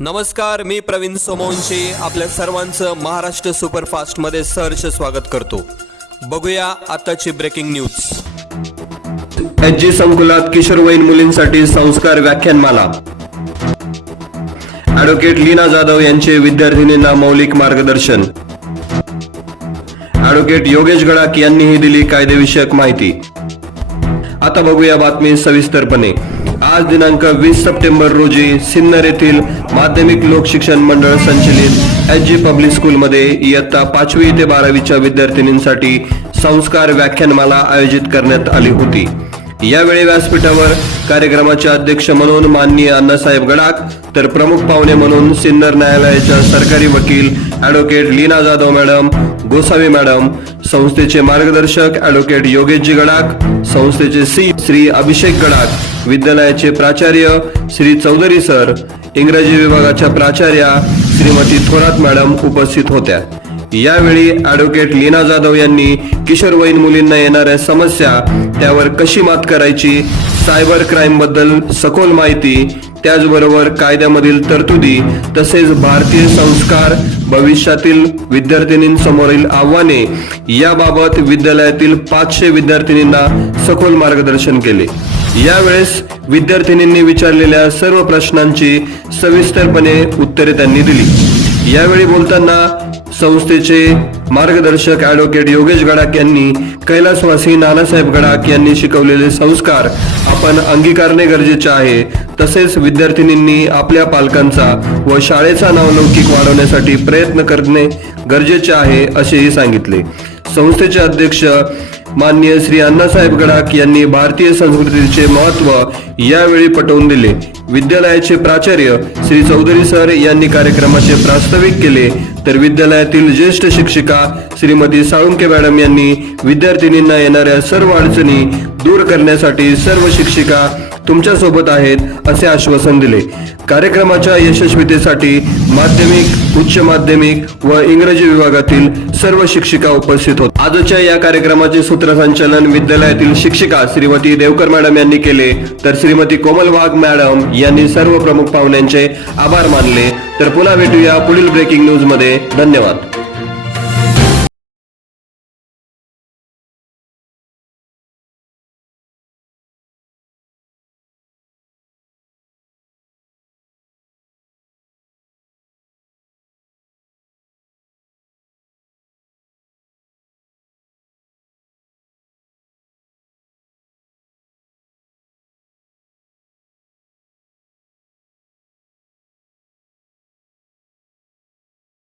नमस्कार मी प्रवीण सोमवंशी आपल्या सर्वांचं महाराष्ट्र सुपरफास्टमध्ये सहर्ष स्वागत करतो. बघूया आताची ब्रेकिंग न्यूज. एच जी संकुलात किशोरवयीन मुलींसाठी संस्कार व्याख्यानमाला. ॲडव्होकेट लीना जाधव यांचे विद्यार्थिनींना मौलिक मार्गदर्शन. ॲडव्होकेट योगेश गडाख यांनीही दिली कायदेविषयक माहिती. आता बघूया बातमी सविस्तरपणे. आज दिनांक वीस सप्टेंबर रोजी सिन्नर येथील माध्यमिक लोक शिक्षण मंडळ संचलित एच जी पब्लिक स्कूलमध्ये इयत्ता पाचवी ते बारावीच्या विद्यार्थिनींसाठी संस्कार व्याख्यानमाला आयोजित करण्यात आली होती. यावेळी व्यासपीठावर कार्यक्रमाचे अध्यक्ष म्हणून माननीय अण्णासाहेब गडाख तर प्रमुख पाहुणे म्हणून सिन्नर न्यायालयाच्या सरकारी वकील advocate Leena Jadhav madam Gosavi madam संस्थेचे मार्गदर्शक ॲडव्होकेट योगेशजी गडाख संस्थेचे सी श्री अभिषेक गडाख विद्यालयाचे प्राचार्य श्री चौधरी सर इंग्रजी विभागाच्या प्राचार्या श्रीमती थोरात मॅडम उपस्थित होत्या. यावेळी ॲडव्होकेट लीना जाधव यांनी किशोरवयीन मुलींना येणाऱ्या समस्या त्यावर कशी मात करायची सायबर क्राईमबद्दल सखोल माहिती त्याचबरोबर कायद्यामधील तरतुदी तसेच भारतीय संस्कार भविष्यातील विद्यार्थिनींसमोरील आव्हाने याबाबत विद्यालयातील पाचशे विद्यार्थिनींना सखोल मार्गदर्शन केले. यावेळेस विद्यार्थिनींनी विचारलेल्या सर्व प्रश्नांची सविस्तरपणे उत्तरे त्यांनी दिली. यावेळी बोलताना संस्थेचे मार्गदर्शक ॲडव्होकेट योगेश गडाख यांनी कैलासवासी नानासाहेब गडाख यांनी शिकवलेले संस्कार आपण अंगीकारणे गरजेचे आहे. तसेच विद्यार्थिनींनी आपल्या पालकांचा व शाळेचा नावलौकिक वाढवण्यासाठी प्रयत्न करणे गरजेचे आहे असेही सांगितले. संस्थेचे अध्यक्ष माननीय श्री अण्णासाहेब गडाख यांनी भारतीय संस्कृतीचे महत्त्व यावेळी पटवून दिले. विद्यालयाचे प्राचार्य श्री चौधरी सर यांनी कार्यक्रमाचे प्रास्ताविक केले. तर विद्यालयातील ज्येष्ठ शिक्षिका श्रीमती साळुंके मॅडम यांनी विद्यार्थिनींना येणाऱ्या सर्व अडचणी दूर करण्यासाठी सर्व शिक्षिका तुमच्यासोबत आहेत असे आश्वासन दिले. कार्यक्रमाच्या यशस्वीतेसाठी माध्यमिक उच्च माध्यमिक व इंग्रजी विभागातील सर्व शिक्षिका उपस्थित होत आजच्या या कार्यक्रमाचे सूत्रसंचालन विद्यालयातील शिक्षिका श्रीमती देवकर मॅडम यांनी केले. तर श्रीमती कोमल वाघ मॅडम यांनी सर्व प्रमुख पाहुण्यांचे आभार मानले. तर पुन्हा भेटूया पुढील ब्रेकिंग न्यूजमध्ये धन्यवाद.